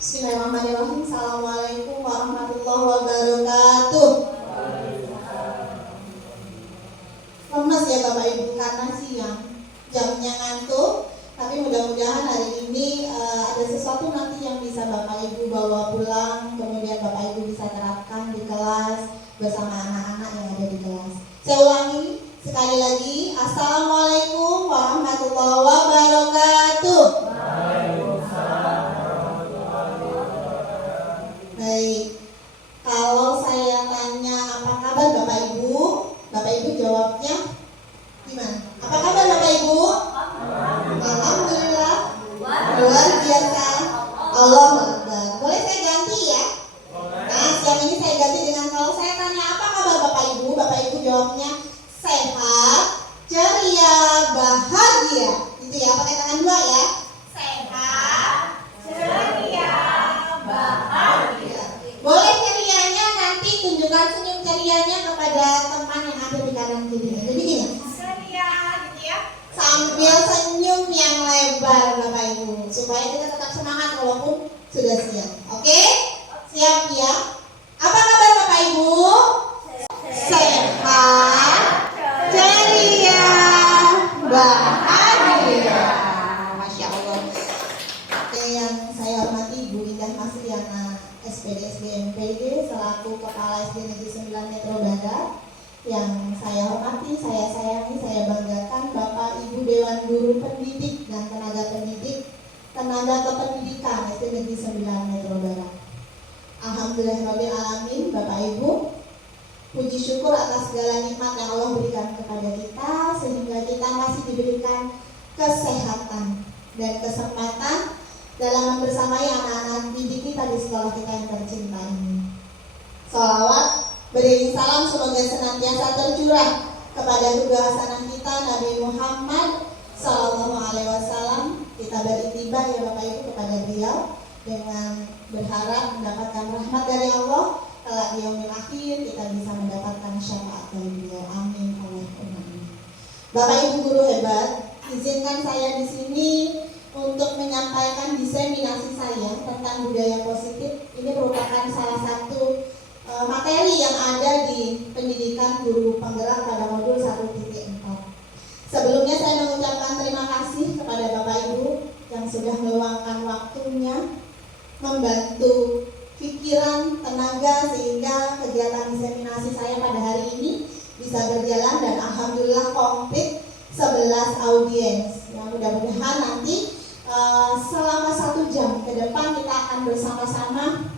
Bismillahirrahmanirrahim. Assalamualaikum warahmatullahi wabarakatuh. Lemes ya Bapak Ibu karena siang, jamnya ngantuk. Tapi mudah-mudahan hari ini ada sesuatu nanti yang bisa Bapak Ibu bawa pulang, kemudian Bapak Ibu bisa terapkan di kelas bersama anak-anak yang ada di kelas. Saya ulangi sekali lagi, Assalamualaikum warahmatullahi wabarakatuh. Baik, kalau saya tanya apa kabar Bapak Ibu jawabnya gimana? Apa kabar Bapak Ibu? Alhamdulillah, luar biasa. Allah Akbar. Boleh saya ganti ya? Nah, siang ini saya ganti dengan kalau saya tanya apa kabar Bapak Ibu jawabnya sehat, ceria, bahagia. Itu ya, pakai tangan dua ya. Sehat, ceria, bahagia. Boleh cerianya nanti tunjukkan senyum cerianya kepada teman yang ada di kanan kiri. Jadi gini, ceria gitu ya. Sambil senyum yang lebar Bapak Ibu, supaya kita tetap semangat walaupun sudah siang. Oke? Siap ya? Apa kabar Bapak Ibu? Sehat, ceria, bahagia. Masya Allah. Oke, yang saya hormati Ibu Indah Masriana SPD SDMPD selaku Kepala SD Negeri 9 Metro Barat. Yang saya hormati, saya sayangi, saya banggakan Bapak Ibu Dewan Guru Pendidik dan tenaga pendidik, tenaga kependidikan SD Negeri 9 Metro Barat. Alhamdulillahirabbil alamin Bapak Ibu, puji syukur atas segala nikmat yang Allah berikan kepada kita sehingga kita masih diberikan kesehatan dan kesempatan dalam membersamai anak-anak didik kita di sekolah kita yang tercinta ini. Salawat beriring salam semoga senantiasa tercurah kepada guru hasanah kita Nabi Muhammad Sallallahu Alaihi Wasallam. Kita beriktibar ya Bapak Ibu kepada beliau dengan berharap mendapatkan rahmat dari Allah. Kelak di yaumil akhir kita bisa mendapatkan syafaat dari beliau. Amin Allahumma amin. Bapak Ibu guru hebat, izinkan saya di sini untuk menyampaikan diseminasi saya tentang budaya positif. Ini merupakan salah satu materi yang ada di pendidikan guru penggerak pada modul 1.4. Sebelumnya saya mengucapkan terima kasih kepada Bapak Ibu yang sudah meluangkan waktunya membantu pikiran, tenaga sehingga kegiatan diseminasi saya pada hari ini bisa berjalan dan alhamdulillah komplit 11 audiens. Yang mudah-mudahan nanti selama 1 jam ke depan kita akan bersama-sama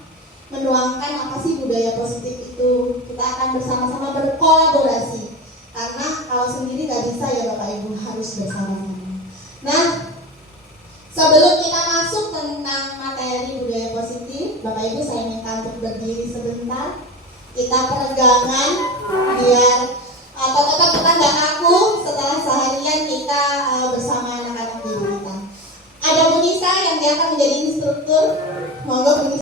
menuangkan apa sih budaya positif itu. Kita akan bersama-sama berkolaborasi karena kalau sendiri gak bisa ya Bapak Ibu, harus bersama-sama. Nah, sebelum kita masuk tentang materi budaya positif, Bapak Ibu saya minta untuk berdiri sebentar. Kita peregangan biar otot-otot kita gak kaku setelah seharian kita bersama anak-anak didik kita. Ada Bu Nisa yang dia akan menjadi instruktur. Monggo Bu Nisa.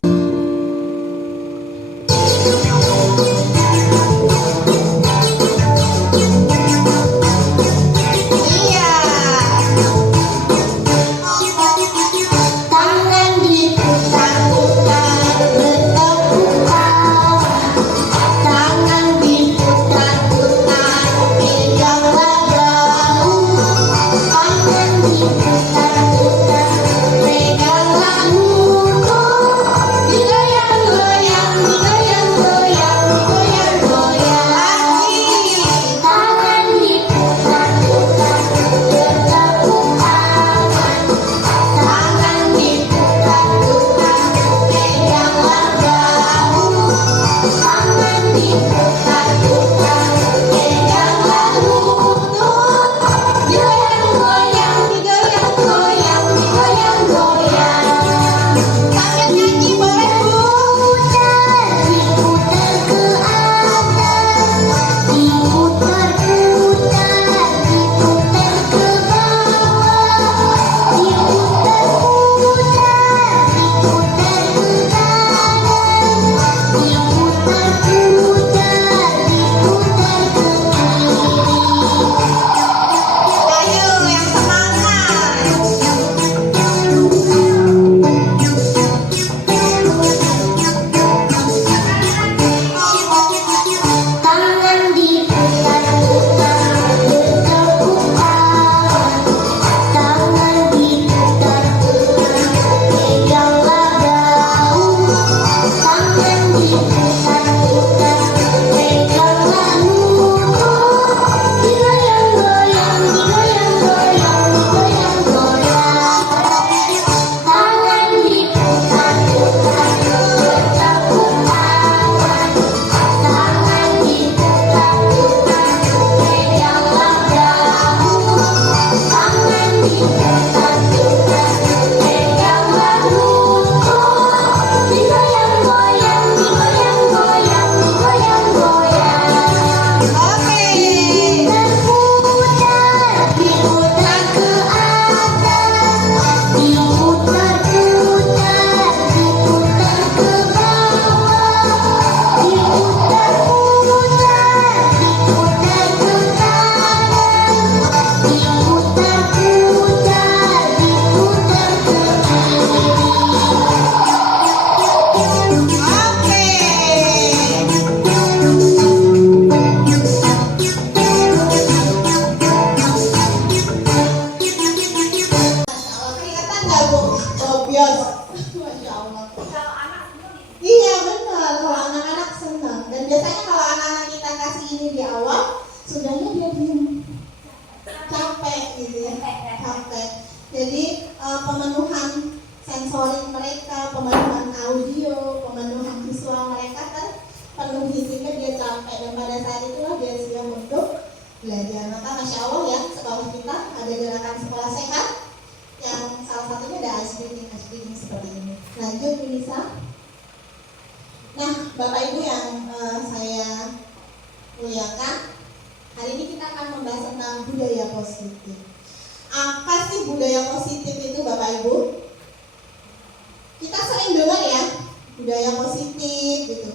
biasanya kalau anak-anak kita kasih ini di awal, sudahnya dia diam, capek gitu ya, capek. Jadi pemenuhan sensorik mereka, pemenuhan audio, pemenuhan visual mereka kan penuh, sehingga dia capek, dan pada saat itulah dia siap untuk belajar. Maka Masya Allah ya, sekolah kita ada gerakan sekolah sehat yang salah satunya ada ice breathing seperti ini. Lanjut Nisa. Nah, Bapak Ibu yang saya muliakan, hari ini kita akan membahas tentang budaya positif. Apa sih budaya positif itu Bapak Ibu? Kita sering dengar ya, budaya positif gitu.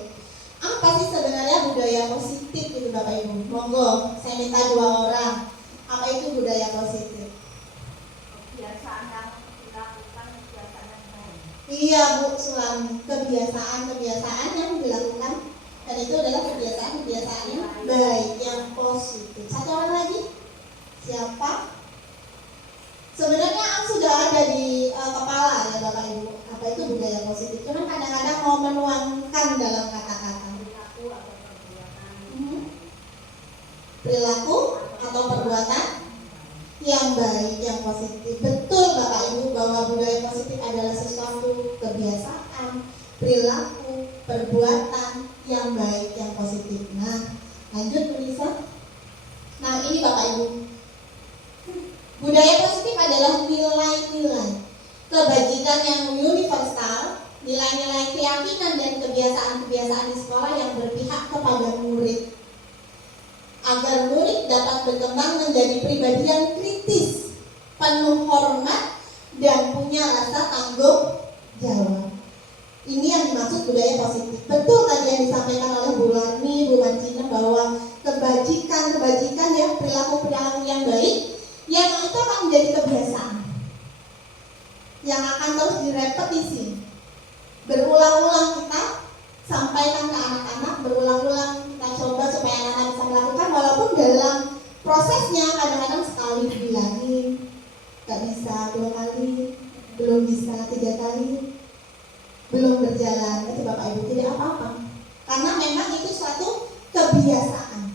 Apa sih sebenarnya budaya positif itu Bapak Ibu? Monggo, saya minta 2 orang. Apa itu budaya positif? Kebiasaan yang dilakukan, kebiasaan yang baik. Iya Bu Sulami, kebiasaan yang dilakukan, dan itu adalah kebiasaan yang baik, yang positif. Satu orang lagi, siapa? Sebenarnya sudah ada di kepala ya Bapak Ibu, apa itu budaya positif. Cuman kadang-kadang mau menuangkan dalam kata-kata. Perilaku atau perbuatan yang baik, yang positif. Betul Bapak Ibu bahwa budaya positif adalah sesuatu kebiasaan, perilaku, perbuatan yang baik, yang positif. Nah, lanjut Bu Lisa. Nah, ini Bapak Ibu. Budaya positif adalah nilai-nilai kebajikan yang universal, nilai-nilai keyakinan dan kebiasaan-kebiasaan di sekolah yang berpihak kepada murid, agar murid dapat berkembang menjadi pribadi yang kritis, penuh hormat, dan punya rasa tanggung jawab. Ini yang dimaksud budaya positif. Betul tadi yang disampaikan oleh Bu Larmi, Bu Mancina, bahwa kebajikan ya, perilaku-perilaku yang baik, yang itu akan menjadi kebiasaan yang akan terus direpetisi, berulang-ulang kita sampaikan ke anak-anak, berulang-ulang kita coba supaya anak-anak bisa melakukan, walaupun dalam prosesnya kadang-kadang sekali dibilangin gak bisa, 2 kali belum bisa, 3 kali belum berjalan. Itu Bapak Ibu tidak apa-apa, karena memang itu suatu kebiasaan.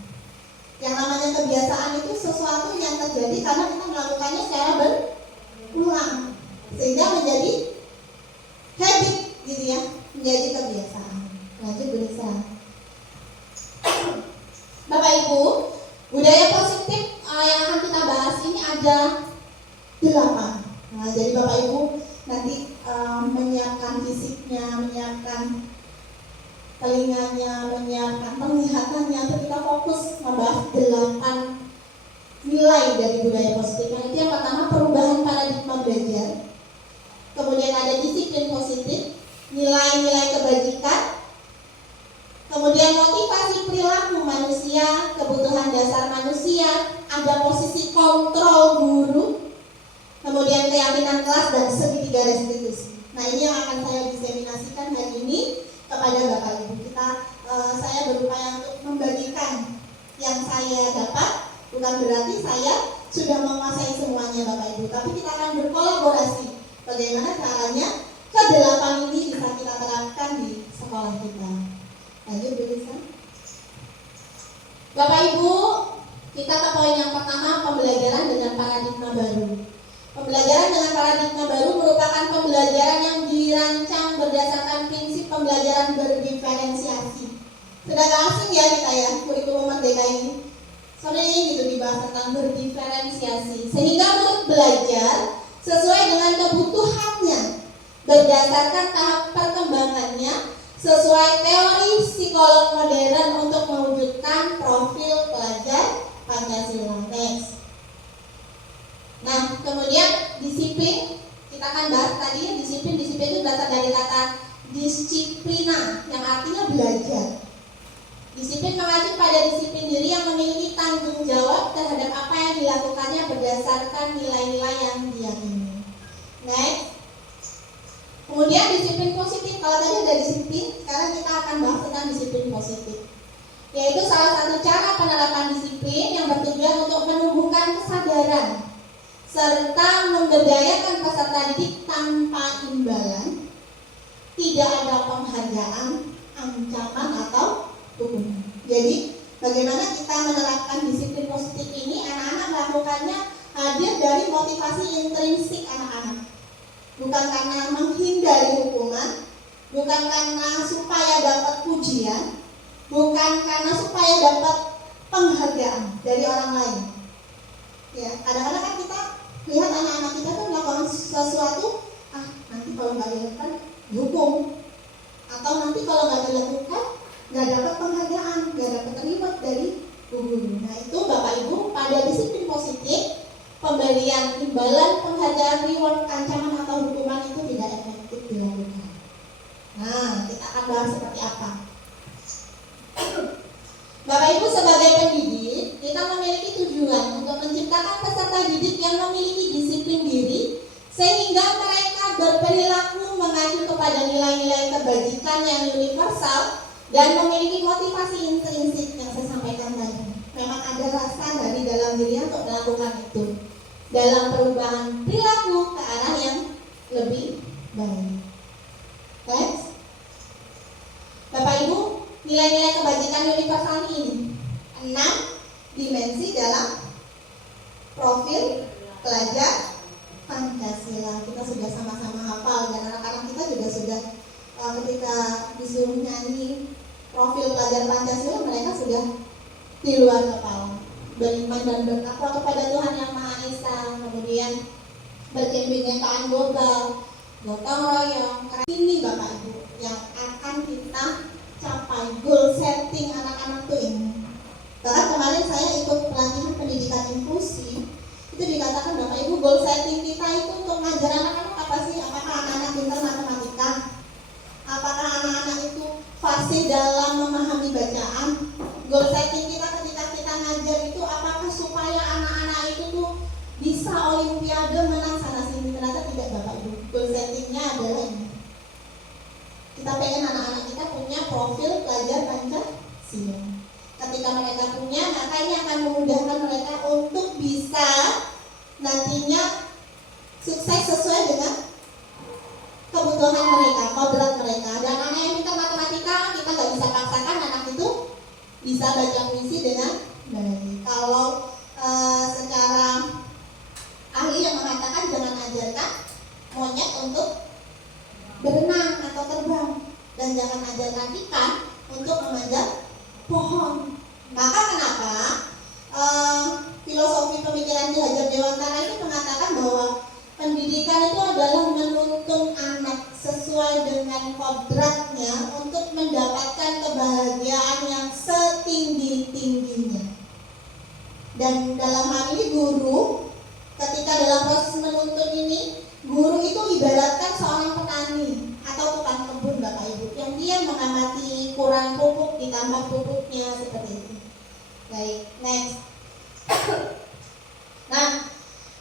Yang namanya kebiasaan itu sesuatu yang terjadi karena kita melakukannya secara berulang, sehingga menjadi habit gitu ya, menjadi kebiasaan. Lanjut bisa. Bapak Ibu, budaya positif yang akan kita bahas ini ada 8. Nah, jadi Bapak Ibu nanti menyiapkan fisiknya, menyiapkan telinganya, menyiapkan penglihatannya, untuk kita fokus membahas 8 nilai dari budaya positif. Yang itu yang pertama, perubahan paradigma belajar. Kemudian ada disiplin positif, nilai-nilai kebajikan, kemudian motivasi perilaku manusia, kebutuhan dasar manusia, ada posisi kontrol guru, kemudian keyakinan kelas, dan segitiga restitusi. Nah, ini yang akan saya diseminasikan hari ini kepada Bapak Ibu. Saya berupaya untuk membagikan yang saya dapat, bukan berarti saya sudah menguasai semuanya Bapak Ibu, tapi kita akan berkolaborasi bagaimana caranya ke-8 ini bisa kita terapkan di sekolah kita. Lanjut Bu Lisa. Bapak Ibu, kita ke poin yang pertama, pembelajaran dengan paradigma baru. Pembelajaran dengan paradigma baru merupakan pembelajaran yang dirancang berdasarkan prinsip pembelajaran berdiferensiasi. Sudah gak asing ya kita ya, kurikulum merdeka ini sering gitu dibahas tentang berdiferensiasi, sehingga murid belajar sesuai dengan kebutuhannya, berdasarkan tahap perkembangannya, sesuai teori psikolog modern untuk mewujudkan profil pelajar Pancasila. Next. Nah, kemudian disiplin, kita akan bahas tadi ya, disiplin itu berasal dari kata disiplina yang artinya belajar. Disiplin mengacu pada disiplin diri yang memiliki tanggung jawab terhadap apa yang dilakukannya berdasarkan nilai-nilai yang diyakini. Next. Kemudian disiplin positif, kalau tadi ada disiplin, sekarang kita akan bahas tentang disiplin positif, yaitu salah satu cara penerapan disiplin yang bertujuan untuk menumbuhkan kesadaran serta memberdayakan peserta didik tanpa imbalan, tidak ada penghargaan, ancaman atau hukuman. Jadi bagaimana kita menerapkan disiplin positif ini, anak-anak melakukannya hadir dari motivasi intrinsik anak-anak. Bukan karena menghindari hukuman, bukan karena supaya dapat pujian, bukan karena supaya dapat penghargaan dari orang lain. Ya, kadang-kadang kan kita lihat anak-anak kita tuh melakukan sesuatu, nanti kalau nggak dilakukan dihukum, atau nanti kalau nggak dilakukan nggak dapat penghargaan, nggak dapat reward dari guru. Nah itu Bapak Ibu, pada disiplin positif pemberian imbalan, penghargaan, reward, ancaman atau hukuman itu tidak efektif dilakukan. Nah kita akan bahas seperti apa. Bapak Ibu, sebagai pendidik, kita memiliki tujuan untuk menciptakan peserta didik yang memiliki disiplin diri, sehingga mereka berperilaku mengacu kepada nilai-nilai kebajikan yang universal dan memiliki motivasi intrinsik yang saya sampaikan tadi. Memang ada rasa dari dalam dirinya untuk melakukan itu dalam perubahan perilaku ke arah yang lebih baik. Next. Bapak Ibu, nilai-nilai kebajikan universal ini 6 dimensi dalam profil pelajar Pancasila. Kita sudah sama-sama hafal dan anak-anak kita juga sudah ketika disuruh nyanyi profil pelajar Pancasila, mereka sudah di luar kepala. Beriman dan bertakwa kepada Tuhan Yang Maha Esa, kemudian berkebinekaan global, gotong royong. Ini Bapak Ibu yang akan kita capai, goal setting anak-anak tuh ini. Bahkan kemarin saya ikut pelatihan pendidikan inklusi, itu dikatakan Bapak Ibu, goal setting kita itu untuk ngajar anak-anak apa sih? Apakah anak-anak pintar matematika? Apakah anak-anak itu fasih dalam memahami bacaan? Goal setting kita ketika kita ngajar itu apakah supaya anak-anak itu tuh bisa olimpiade menang sana sini? Ternyata tidak Bapak Ibu. Goal settingnya adalah ini. Kita pengen anak-anak kita punya profil pelajar Pancasila. Ketika mereka punya, maka ini akan memudahkan mereka untuk bisa nantinya sukses sesuai dengan kebutuhan mereka, kodrat mereka. Dan anak yang pintar matematika, kita nggak bisa paksakan anak itu bisa baca puisi dengan baik. Kalau secara ahli yang mengatakan jangan ajarkan monyet untuk berenang atau terbang, dan jangan ajarkan ikan untuk memanjat pohon. Maka kenapa filosofi pemikiran Ki Hajar Dewantara itu mengatakan bahwa pendidikan itu adalah menuntun anak sesuai dengan kodratnya untuk mendapatkan kebahagiaan yang setinggi-tingginya. Dan dalam hal ini guru, ketika dalam proses menuntun ini, guru itu ibaratkan seorang petani atau tukang kebun Bapak Ibu, yang dia mengamati kurang pupuk ditambah pupuknya seperti itu. Baik, next. Nah,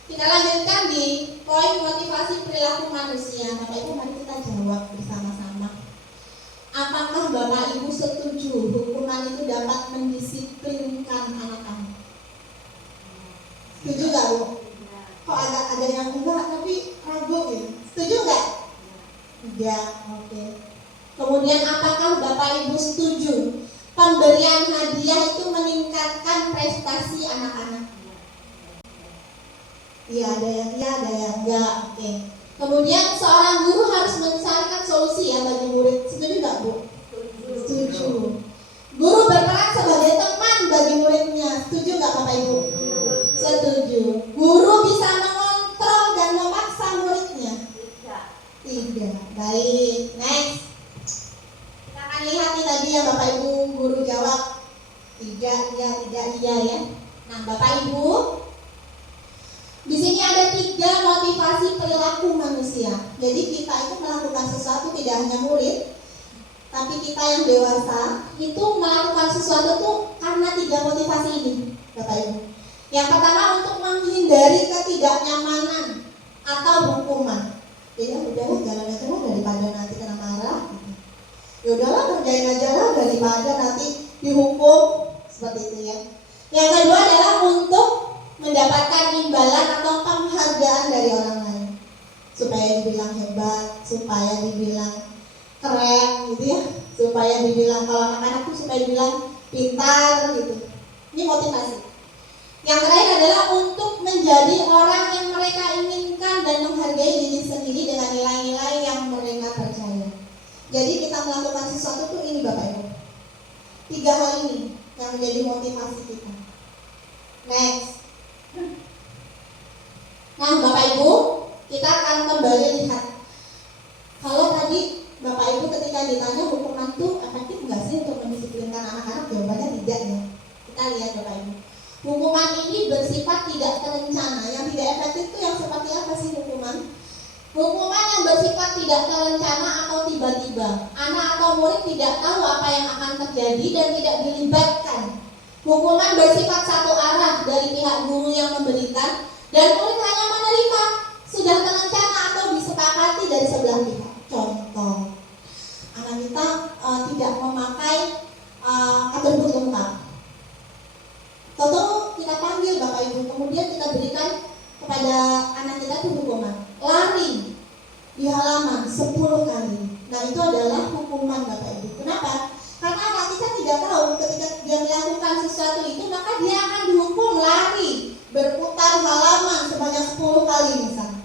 kita lanjutkan di poin motivasi perilaku manusia. Bapak Ibu, mari kita jawab bersama-sama. Apakah Bapak Ibu setuju hukuman itu dapat mendisiplinkan anak-anak? Setuju nggak Bu? Kok ada yang enggak tapi ragu gitu? Setuju nggak? Tidak, oke. Kemudian apakah Bapak Ibu setuju pemberian hadiah itu meningkatkan prestasi anak-anak? Iya, ada yang iya, ada yang enggak. Oke. Kemudian seorang guru harus mencarikan solusi ya bagi murid. Setuju nggak Bu? Setuju. Guru berperan sebagai teman bagi muridnya. Setuju nggak Bapak Ibu? Setuju. Guru bisa mengontrol dan memaksa muridnya? Tidak. Baik. Next. Kita akan lihat nih tadi ya Bapak Ibu, guru jawab tidak, iya ya. Nah Bapak Ibu, di sini ada 3 motivasi perilaku manusia. Jadi kita itu melakukan sesuatu tidak hanya murid, tapi kita yang dewasa itu melakukan sesuatu tuh karena 3 motivasi ini, Bapak Ibu. Yang pertama untuk menghindari ketidaknyamanan atau hukuman. Ya udahlah jalan aja lah daripada nanti kena marah. Ya udahlah kerjain aja lah daripada nanti dihukum, seperti itu ya. Yang kedua adalah untuk mendapatkan imbalan atau penghargaan dari orang lain, supaya dibilang hebat, supaya dibilang keren gitu ya, supaya dibilang, kalau anak-anak tuh supaya dibilang Jadi kita melakukan sesuatu tuh ini Bapak Ibu. 3 hal ini yang menjadi motivasi kita. Next. Nah Bapak Ibu, kita akan kembali lihat. Kalau tadi Bapak Ibu ketika ditanya hukuman tuh efektif nggak sih untuk mendisiplinkan anak-anak? Jawabannya tidak ya. Kita lihat Bapak Ibu. Hukuman ini bersifat tidak terencana. Yang tidak efektif itu yang seperti apa sih hukuman? Hukuman yang bersifat tidak terencana atau tiba-tiba. Anak atau murid tidak tahu apa yang akan terjadi dan tidak dilibatkan. Hukuman bersifat satu arah dari pihak guru yang memberikan dan murid hanya menerima. Sudah terencana atau disepakati dari sebelah pihak. Contoh, anak kita tidak memakai atribut lengkap. Tentu kita panggil Bapak Ibu, kemudian kita berikan kepada anak kita itu hukuman lari di halaman 10 kali. Nah itu adalah hukuman Bapak Ibu. Kenapa? Karena anak kita tidak tahu ketika dia melakukan sesuatu itu, maka dia akan dihukum lari berputar halaman sebanyak 10 kali misalnya.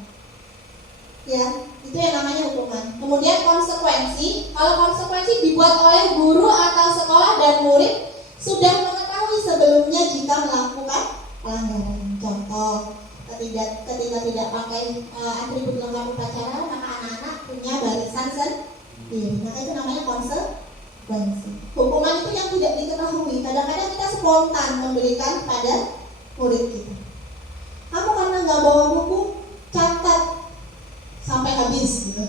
Ya, itu yang namanya hukuman. Kemudian konsekuensi. Kalau konsekuensi dibuat oleh guru atau sekolah dan murid sudah mengetahui sebelumnya jika melakukan pelanggaran. Contoh, ketika tidak pakai atribut lengkap upacara, maka anak-anak punya barisan sendiri. Maka itu namanya konsekuensi. Hukuman itu yang tidak diketahui. Kadang-kadang kita spontan memberikan pada murid kita. Kamu karena nggak bawa buku, catat sampai habis gitu.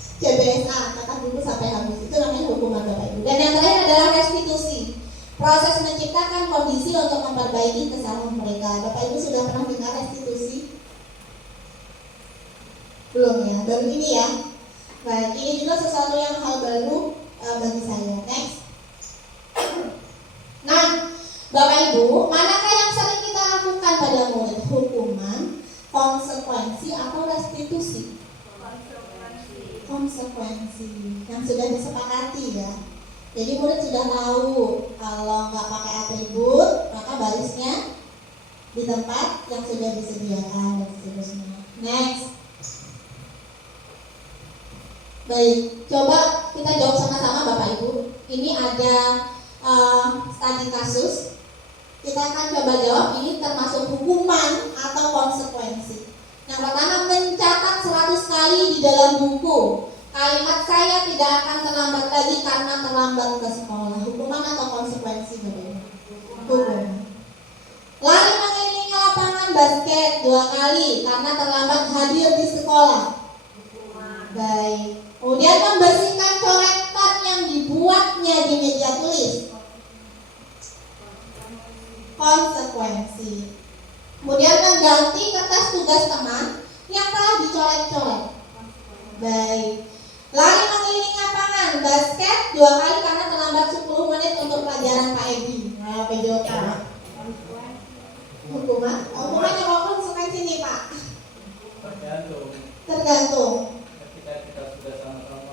CBSA, catat buku sampai habis. Itu namanya hukuman Bapak Ibu. Dan yang terakhir adalah restitusi. Proses menciptakan kondisi untuk memperbaiki kesalahan mereka. Bapak Ibu sudah pernah dengar restitusi? Belum ya, baru ini ya. Baik, ini juga sesuatu yang hal baru bagi saya. Next. Nah, Bapak Ibu, manakah yang sering kita lakukan pada murid? Hukuman, konsekuensi, atau restitusi? Konsekuensi yang sudah disepakati ya. Jadi murid sudah tahu kalau nggak pakai atribut maka barisnya di tempat yang sudah disediakan dan seterusnya. Next. Baik, coba kita jawab sama-sama Bapak Ibu. Ini ada studi kasus. Kita akan coba jawab ini termasuk hukuman atau konsekuensi. Yang pertama, mencatat 100 kali di dalam buku kalimat saya tidak akan terlambat lagi karena terlambat ke sekolah. Hukuman atau konsekuensi Bapak Ibu? Hukuman. Lari mengelilingi lapangan basket 2 kali karena terlambat hadir di sekolah. Baik. Kemudian membersihkan coretan yang dibuatnya di meja tulis. Konsekuensi. Kemudian mengganti kertas tugas teman yang telah dicoret-coret. Baik. Lari mengelilingi lapangan basket 2 kali karena terlambat 10 menit untuk pelajaran Pak Edi. Nah, PJOK. Hukuman? Hukuman yang mau konsekuensi nih Pak? Tergantung. Ketika kita sudah sama-sama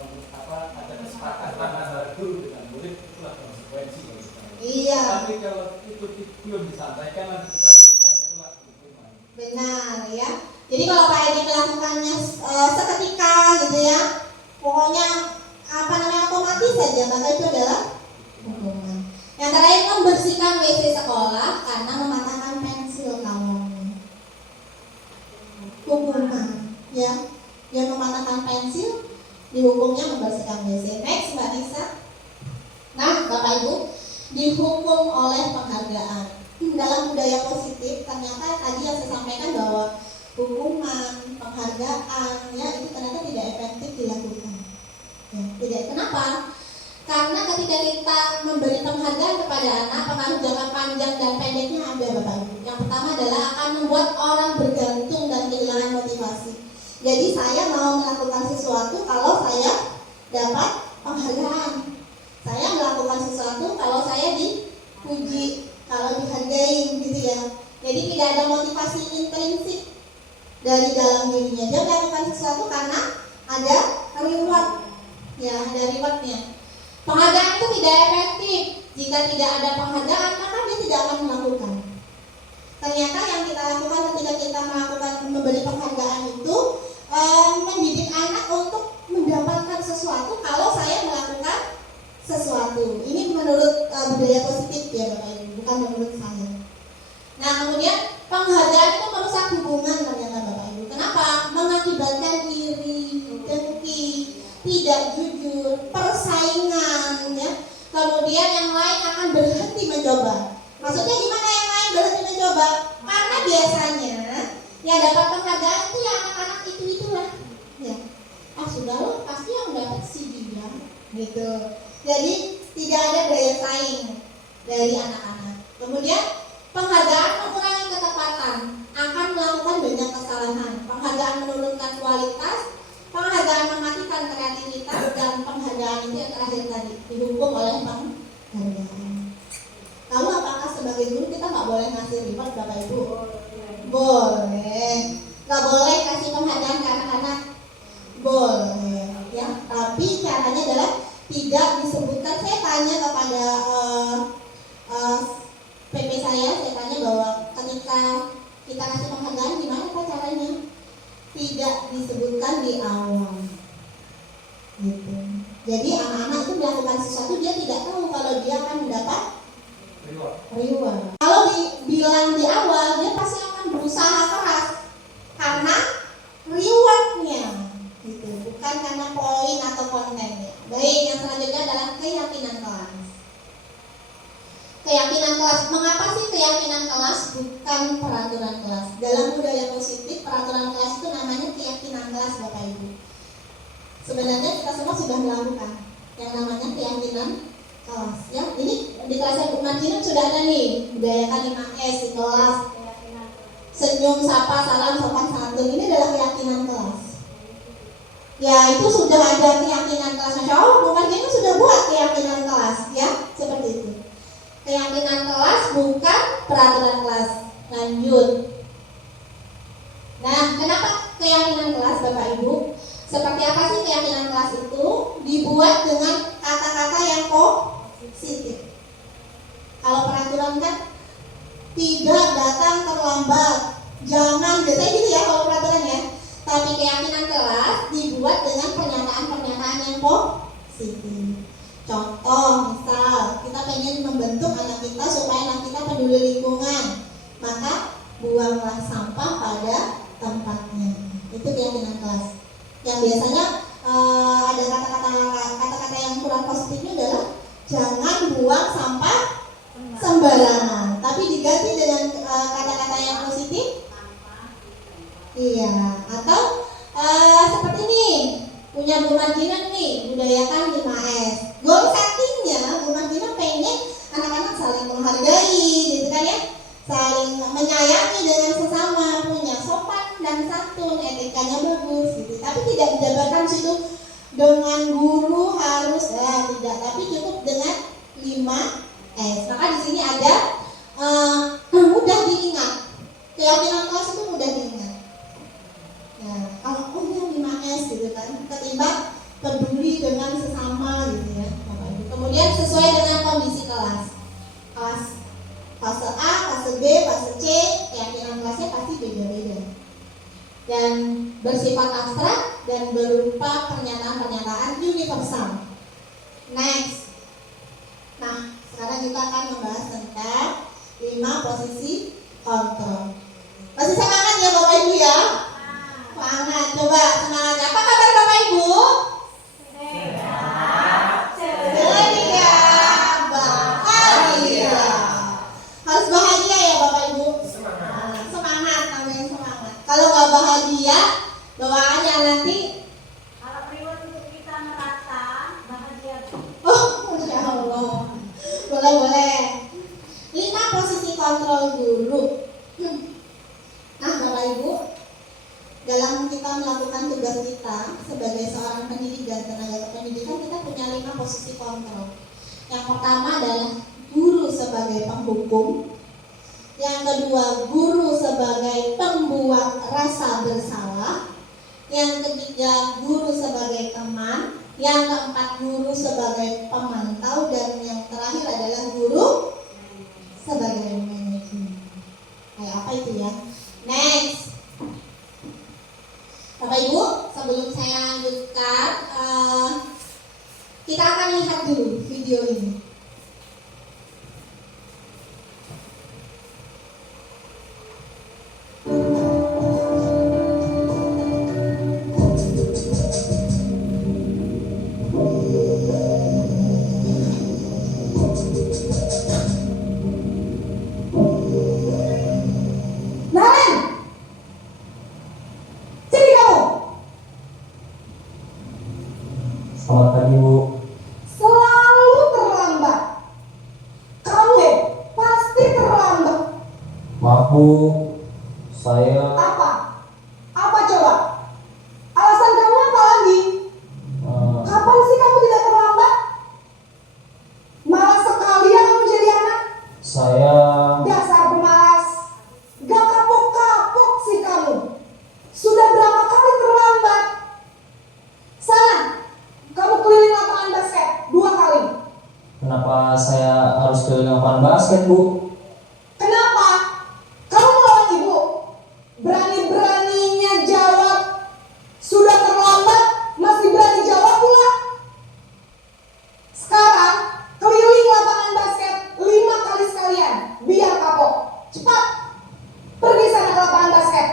ada kesepakatan antara guru dengan murid, itulah konsekuensi. Iya. Tapi kalau itu belum disampaikan, nanti kita berikan itulah hukuman. Benar ya. Jadi kalau Pak Edi melakukannya seketika gitu ya, pokoknya otomatis saja, maka itu adalah hukuman. Yang terakhir, membersihkan WC sekolah karena mematahkan pensil kawannya. Hukuman ya. Yang mematahkan pensil dihukumnya membersihkan WC. Next Mbak Nisa. Nah Bapak Ibu, dihukum oleh penghargaan. Dalam budaya positif ternyata tadi yang saya sampaikan bahwa hukuman, penghargaan ya itu ternyata tidak efektif dilakukan. Ya, tidak. Kenapa? Karena ketika kita memberi penghargaan kepada anak, pengaruh jangka panjang dan pendeknya ada Bapak Ibu. Yang pertama adalah akan membuat orang bergantung dan kehilangan motivasi. Jadi saya mau melakukan sesuatu kalau saya dapat penghargaan. Saya melakukan sesuatu kalau saya dipuji, kalau dihargai gitu ya. Jadi tidak ada motivasi intrinsik dari dalam dirinya. Dia melakukan sesuatu karena ada reward. Ya, ada rewardnya. Penghargaan itu tidak efektif. Jika tidak ada penghargaan, maka dia tidak akan melakukan. Ternyata yang kita lakukan ketika kita melakukan memberi penghargaan itu mendidik anak untuk mendapatkan melakukan sesuatu kalau saya melakukan sesuatu. Ini menurut budaya positif ya Bapak Ibu, bukan menurut saya. Nah kemudian penghargaan itu merusak hubungan ternyata Bapak Ibu. Kenapa? Mengakibatkan iri, dengki, tidak jujur, persaingan ya. Kemudian yang lain akan berhenti mencoba. Maksudnya gimana yang lain berhenti mencoba? Karena biasanya yang dapat penghargaan itu ya anak-anak itu-itulah ya. Sudahlah pasti yang dapat si dia gitu. Jadi tidak ada daya saing dari anak-anak. Kemudian penghargaan mengurangi ketepatan, akan melakukan banyak kesalahan. Penghargaan menurunkan kualitas, penghargaan mematikan kreativitas, dan penghargaan itu yang terakhir tadi dihukum oleh penghargaan. Lalu apakah sebagai guru kita nggak boleh ngasih reward Bapak Ibu? Boleh. Nggak boleh kasih penghargaan ke anak-anak? Boleh. Ya, tapi caranya adalah tidak disebutkan. Saya tanya kepada PP saya tanya bahwa ketika kita kasih penghargaan gimana Pak caranya? Tidak disebutkan di awal. Gitu. Jadi anak-anak itu melakukan sesuatu dia tidak tahu kalau dia akan mendapat reward. Kalau dibilang di awal dia pasti akan berusaha keras karena rewardnya, gitu, bukan karena poin atau kontennya. Baik, yang selanjutnya adalah keyakinan kelas. Keyakinan kelas, mengapa sih keyakinan kelas bukan peraturan kelas? Dalam budaya positif, peraturan kelas itu namanya keyakinan kelas Bapak Ibu. Sebenarnya kita semua sudah melakukan yang namanya keyakinan kelas. Ya, ini di kelas Umat Jinun sudah ada nih, budayakan 5S di kelas. Senyum, sapa, salam, sopan santun, ini adalah keyakinan kelas. Ya, itu sudah ada keyakinan kelas. Masya Allah, Umat Jinun sudah buat keyakinan kelas, ya, seperti itu. Keyakinan kelas bukan peraturan kelas. Lanjut. Nah, kenapa keyakinan kelas Bapak Ibu? Seperti apa sih keyakinan kelas itu? Dibuat dengan kata-kata yang positif. Kalau peraturan kan tidak datang terlambat, jangan biasanya gitu ya kalau peraturan ya. Tapi keyakinan kelas dibuat dengan pernyataan-pernyataan yang positif. Contoh, misal kita pengen membentuk anak kita supaya anak kita peduli lingkungan, maka buanglah sampah pada tempatnya. Itu keyakinan kelas. Yang biasanya ada kata-kata yang kurang positifnya adalah jangan buang sampah sembarangan. Tapi diganti dengan kata-kata yang positif. Iya. Atau seperti ini. Punya Bu Marjina nih, budayakan 5S. Goal settingnya Bu Marjina pengen anak-anak saling menghargai, gitu kan ya, saling menyayangi dengan sesama, punya sopan dan santun, etikanya bagus, gitu. Tapi tidak dijabarkan situ dengan guru harus, tidak. Tapi cukup dengan 5S. Maka di sini ada mudah diingat. Keyakinan kelas itu mudah diingat. Ya, kalau punya 5S gitu kan, ketimbang peduli dengan sesama gitu ya, Bapak Ibu. Kemudian sesuai dengan kondisi kelas. Kelas fase A, fase B, fase C, keyakinan kelasnya pasti beda-beda. Dan bersifat abstrak dan berupa pernyataan-pernyataan universal. Next. Nah, sekarang kita akan membahas tentang 5 posisi kontrol. Masih semangat ya Bapak Ibu ya? Semangat, coba semangat. Apa kabar Bapak Ibu? Ceria, bahagia. Harus bahagia ya Bapak Ibu? Semangat, namanya semangat. Kalau nggak bahagia, bawaannya nanti. Kalau reward untuk kita merasa bahagia. Oh, Masya Allah. Boleh. 5 posisi kontrol guru. Nah Bapak Ibu, dalam kita melakukan tugas kita sebagai seorang pendidik dan tenaga kependidikan, kita punya 5 posisi kontrol. Yang pertama adalah guru sebagai penghukum. Yang kedua, guru sebagai pembuat rasa bersalah. Yang ketiga, guru sebagai teman. Yang keempat, guru sebagai pemantau. Dan yang terakhir adalah guru sebagai manajer. Kayak apa itu ya? Next. Bapak Ibu, sebelum saya lanjutkan, Silakan lihat dulu video ini. Naren, sini kamu. Selamat pagi, Bu. Selalu terlambat. Kamu pasti terlambat. Maaf, Bu. Saya Apa? Apa coba? Alasan kamu apa lagi? Kapan sih kamu tidak terlambat? Malas sekali ya kamu jadi anak. saya Dasar pemalas. Gak kapok-kapok sih kamu. Sudah berapa kali terlambat? Sana, kamu keliling lapangan basket 2 kali. kenapa saya harus keliling lapangan basket, Bu? Kenapa? Kamu melawan ibu. Berani-beraninya jawab. Sudah terlambat, masih berani jawab pula. Sekarang, keliling lapangan basket 5 kali sekalian. Biar kapok. Cepat. Pergi sana ke lapangan basket.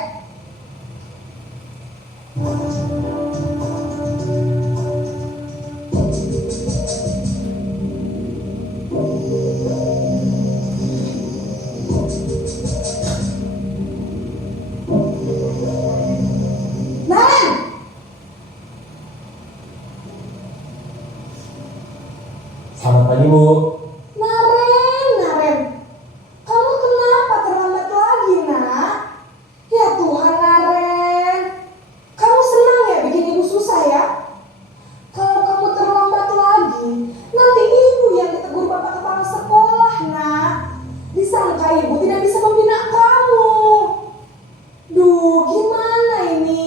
Naren, Selamat pagi, Bu. Naren, kamu kenapa terlambat lagi, nak? Ya Tuhan, Naren, kamu senang ya bikin ibu susah ya? Kalau kamu terlambat lagi, nanti ibu yang ditegur bapak kepala sekolah, nak. Disangka ibu tidak bisa membina kamu. Duh, gimana ini?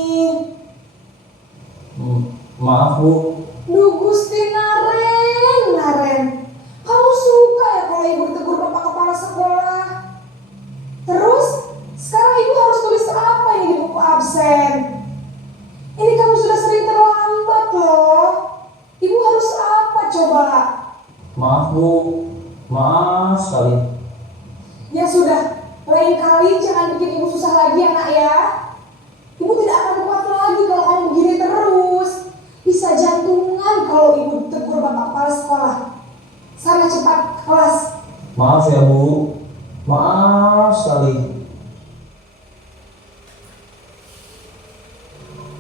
Maaf, Bu. Duh Gusti Naren, kamu suka ya kalau ibu ditegur bapak kepala sekolah? Terus, sekarang ibu harus tulis apa ini di buku absen? Ini kamu sudah sering terlambat loh. Ibu harus apa coba? Maaf, Bu. Maaf sekali. Ya sudah, lain kali jangan bikin ibu susah lagi ya nak ya. Ibu tidak akan kuat lagi kalau kamu begini terus. Bisa jantungan kalau ibu ditegur bapak kepala sekolah. Sana cepat ke kelas. Maaf ya, Bu. Maaf sekali.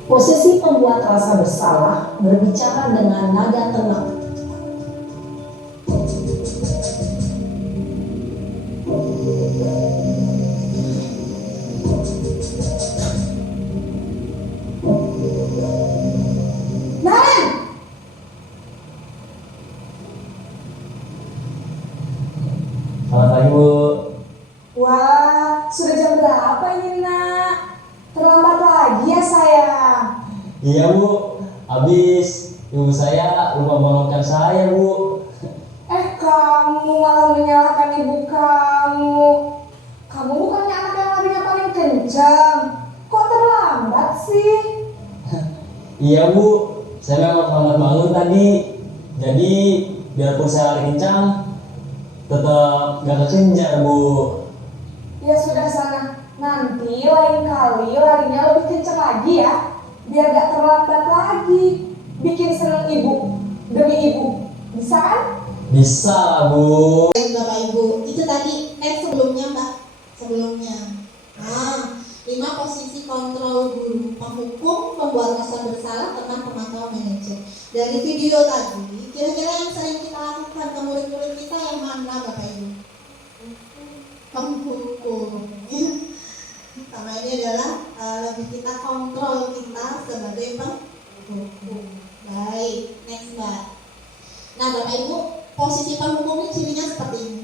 Posisi pembuat rasa bersalah berbicara dengan nada tenang. Naren, Selamat pagi, Bu. wah sudah jam berapa ini nak? Terlambat lagi ya sayang. Iya, Bu. Habis ibu saya lupa bangunkan saya, Bu. Kamu malah menyalahkan ibu kamu. Kamu bukannya anak yang larinya paling kencang. Kok terlambat sih? Iya, Bu. Saya memang terlambat bangun tadi. Jadi biarpun saya lari kencang, tetap gak kekejar, Bu. Ya sudah sana. Nanti lain kali larinya lebih kencang lagi ya. Biar gak terlambat lagi. Bikin seneng ibu. Demi ibu. Bisa kan? Bisa lah, Bu. Bapak Ibu, itu tadi sebelumnya Mbak, sebelumnya. 5 posisi kontrol guru, penghukum, pembuat rasa bersalah, teman pemantau manajer. Dari video tadi, kira-kira yang sering kita lakukan ke murid-murid kita yang mana Bapak Ibu? Penghukum. Sama ini adalah lebih kita kontrol kita sebagai penghukum. Baik, next Mbak. Nah Bapak Ibu, posisi penghukum ini cirinya seperti ini.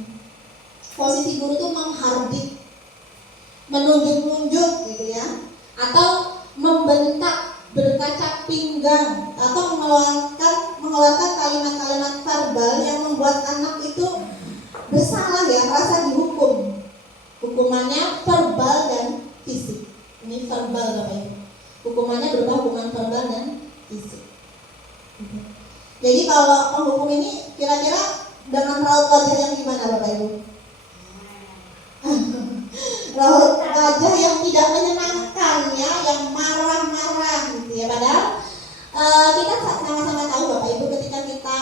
Posisi guru itu menghardik, menunjuk-nunjuk gitu ya, atau membentak, berkaca pinggang, atau mengeluarkan kalimat-kalimat verbal yang membuat anak itu bersalah ya, merasa dihukum. Hukumannya verbal dan fisik. Ini verbal Bapak Ibu. Hukumannya berupa hukuman verbal dan fisik. Jadi Jadi kalau penghukum ini kira-kira dengan raut wajah yang gimana Bapak Ibu? Raut wajah yang tidak menyenangkan ya, yang marah-marah gitu ya. Padahal kita sama-sama tahu Bapak Ibu, ketika kita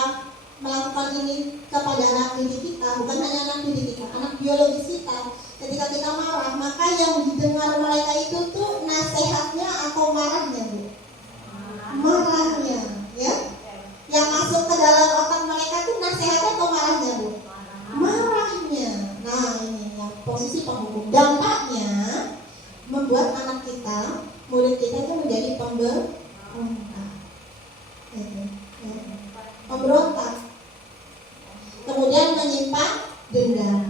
melakukan ini kepada anak didik kita, bukan hanya anak didik kita, anak biologis kita, ketika kita marah, maka yang didengar mereka itu tuh nasihatnya atau marahnya Bu? Marahnya ya. Yang masuk ke dalam otak mereka tuh nasihatnya atau marahnya Bu? Marahnya. Nah ini ya, posisi penghukum. Dampaknya membuat anak kita, murid kita itu menjadi pemberontak. Pemberontak. Kemudian menyimpan dendam.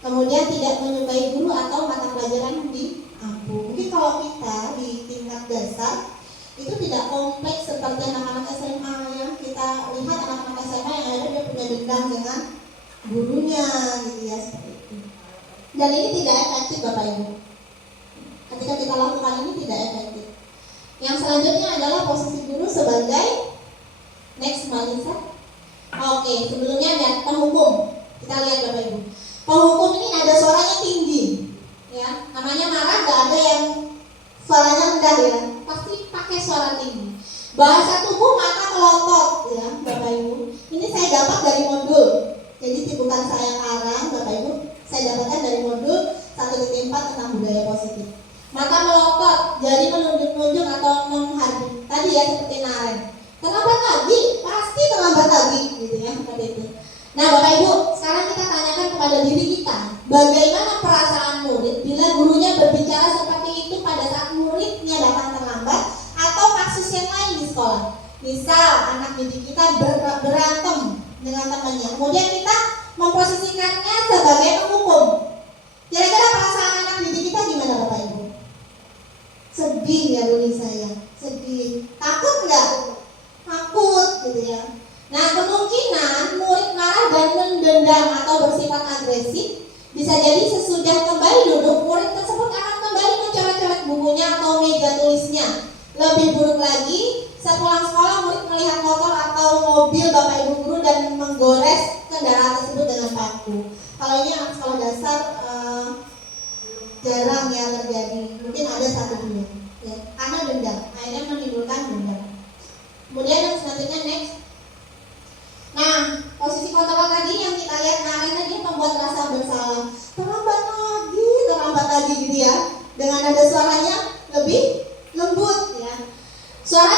Kemudian tidak menyukai guru atau mata pelajaran diampun. Mungkin kalau kita di tingkat dasar itu tidak kompleks seperti anak-anak SMA ya. Kita lihat anak-anak SMA yang ada dia punya dendam dengan gurunya gitu ya, seperti itu. Dan ini tidak efektif Bapak Ibu. Ketika kita lakukan ini tidak efektif. Yang selanjutnya adalah posisi guru sebagai next Malisa. Oke, sebelumnya ada penghukum. Kita lihat Bapak Ibu. Penghukum ini ada suaranya tinggi, ya. Namanya marah, nggak ada yang suaranya rendah ya. Pasti pakai suara tinggi. Bahasa tubuh mata melotot, ya Bapak Ibu. Ini saya dapat dari modul. Jadi bukan saya karang Bapak Ibu. Saya dapatkan dari modul 1.4 tentang budaya positif. Mata melotot, jadi menunjuk-nunjuk atau menghadap. Tadi ya seperti Naren. Terlambat lagi, pasti terlambat lagi gitu ya, seperti itu. Nah Bapak Ibu, sekarang kita tanyakan kepada diri kita, bagaimana perasaan murid bila gurunya berbicara seperti itu pada saat muridnya datang terlambat atau kasus yang lain di sekolah. Misal anak didik kita berantem dengan temannya, kemudian kita memposisikannya sebagai penghukum. Kira-kira perasaan anak didik kita gimana Bapak Ibu? Sedih ya Ruli saya, sedih. Takut nggak? Takut gitu ya. Nah kemungkinan murid marah dan mendendam atau bersifat agresif bisa jadi sesudah kembali duduk murid tersebut akan kembali mencoret-coret bukunya atau meja tulisnya. Lebih buruk lagi, sepulang sekolah murid melihat motor atau mobil Bapak Ibu guru dan menggores kendaraan tersebut dengan paku. Kalau ini anak sekolah dasar jarang ya terjadi, mungkin ada 1-2 ya, karena dendam, akhirnya menimbulkan dendam. Kemudian yang selanjutnya next. Nah, posisi kontrol tadi yang kita lihat kemarin tadi membuat rasa bersalah. Terlambat lagi gitu ya. Dengan nada suaranya lebih lembut ya. Suara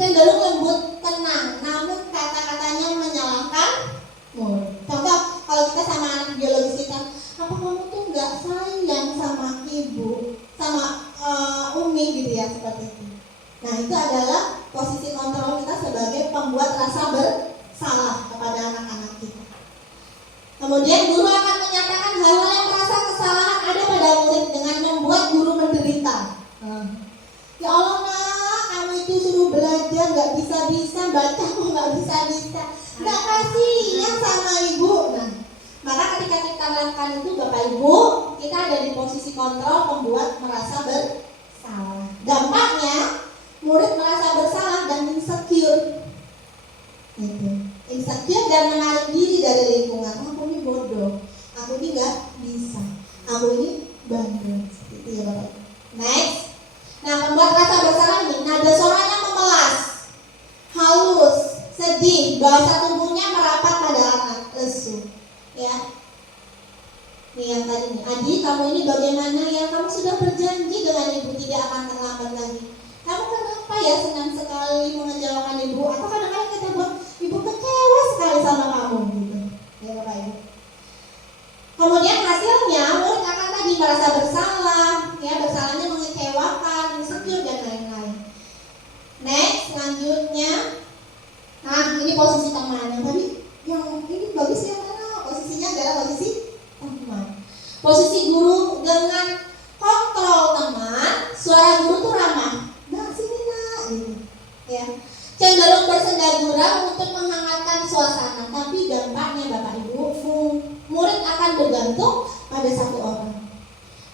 cenderung lembut, tenang, namun kata-katanya menyalahkan murid. Contoh, kalau kita sama anak biologis kita, apa kamu tuh nggak sayang sama ibu, sama Umi gitu ya, seperti itu. Nah, itu adalah posisi kontrol kita sebagai pembuat rasa bersalah kepada anak-anak kita. Kemudian guru akan menyatakan hal-hal yang merasa kesalahan ada pada murid dengan membuat guru menderita. Ya Allah nak, kamu itu suruh belajar nggak bisa-bisa, baca kok nggak bisa-bisa, nggak kasihan sama ibu. Nah, maka ketika kita lakukan itu Bapak Ibu, kita ada di posisi kontrol pembuat merasa bersalah. Dampaknya murid merasa bersalah dan insecure. Insecure dan menarik diri dari lingkungan. Aku ini bodoh, aku ini nggak bisa, aku ini bandel. Itu ya Bapak. Next. Nah, membuat rasa bersalah ini, nada suaranya memelas, halus, sedih, bahasa tubuhnya merapat pada anak, lesu. Ya. Nih yang tadi nih, Adi, kamu ini bagaimana ya? Kamu sudah berjanji dengan ibu tidak akan terlambat lagi. Kamu kenapa ya senang sekali mengecewakan ibu? Atau kadang-kadang kita buat ibu kecewa sekali sama kamu gitu. Ya Bapak Ibu. Kemudian hasilnya murid akan tadi merasa bersalah, ya bersalahnya mengecewakan, insecure dan lain-lain. Next, selanjutnya, nah ini posisi teman yang tadi, yang ini bagus yang mana? Posisinya adalah posisi teman. Posisi guru dengan kontrol teman, suara guru tuh ramah. Nah sini nak, gitu. Ya, cenderung bersenda gurau untuk menghangatkan suasana, tapi dampaknya Bapak Ibu, murid akan bergantung pada satu orang.